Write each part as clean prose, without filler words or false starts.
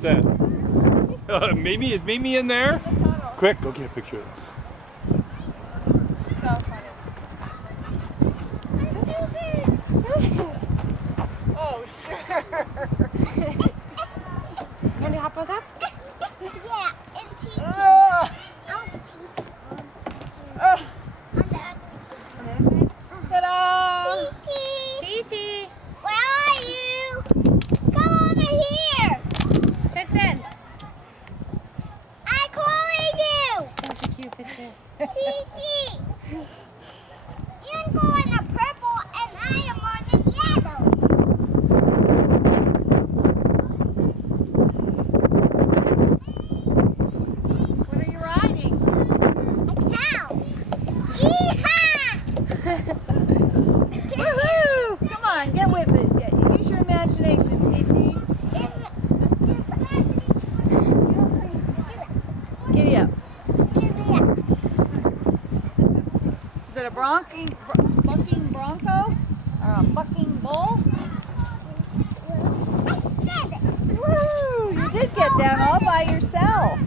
What's that? Made me in there? Quick, go get a picture of it. So funny. Oh, sure. Want to hop on top? Yeah, and teeth. Ta-da! Titi, where are you? Come over here. Tristan. I'm calling you. Such a cute picture. Titi, you're going to purple and I am on the yellow. What are you riding? A cow. Yeehaw! Woohoo! Come on, get with it. Use your imagination, Titi. Giddy up. Is it a bucking bronco? Or a bucking bull? Woo! You did get down all by yourself.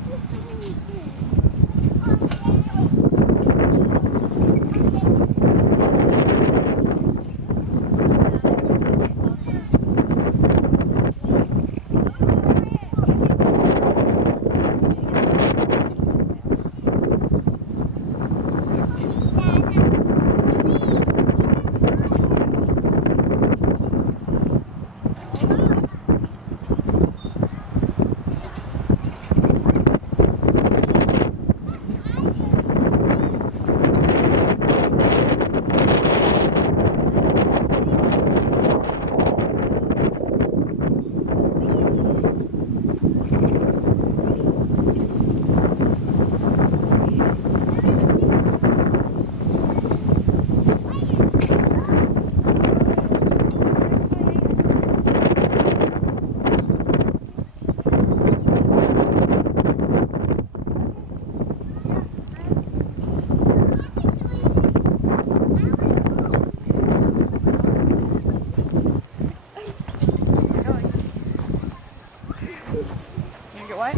You get what?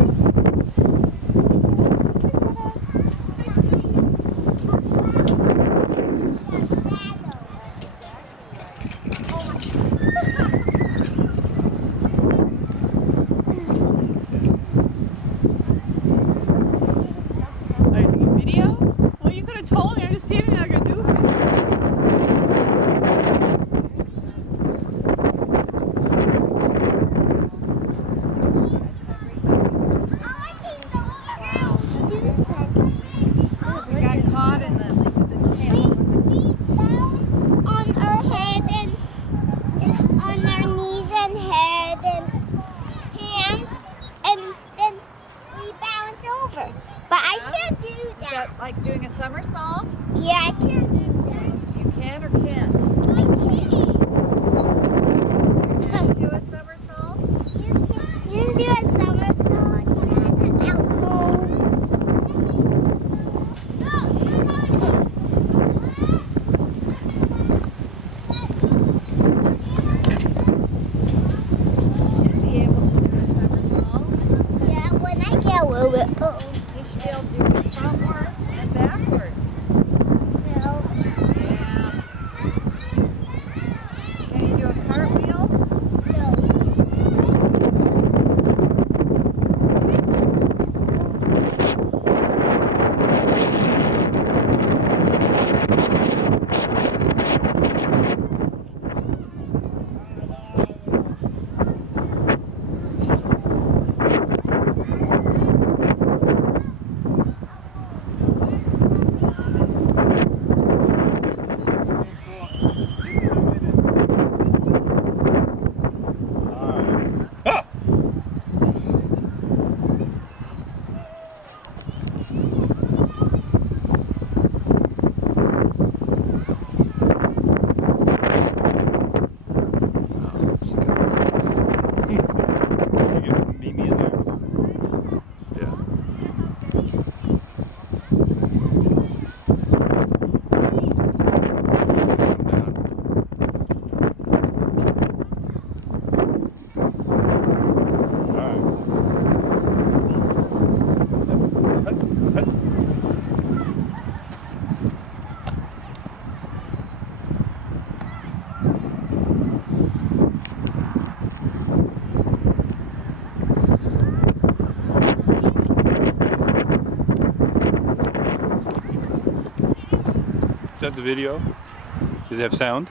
Are you taking video? Well, you could have told me. I'm just standing there going to do it. We got caught in the channel. We fell on our head and on our knees and head and hands, and then we bounce over. But I can't do Is that. that like doing a somersault? Yeah, I can't do that. You can or can't? I can't. Can you do a somersault? You can do a somersault. Should be able to do a somersault. Yeah, when I get a little bit. You should be able to do it frontwards and backwards. No. Yeah. that the video? Does it have sound?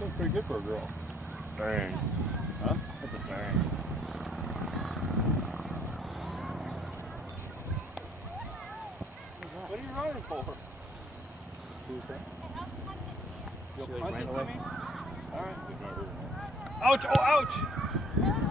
That's pretty good for a girl. Burn. Huh? That's a burn. What are you running for? What do you say? You'll Should I punch run it to away? me? Alright. Ouch! Oh, ouch!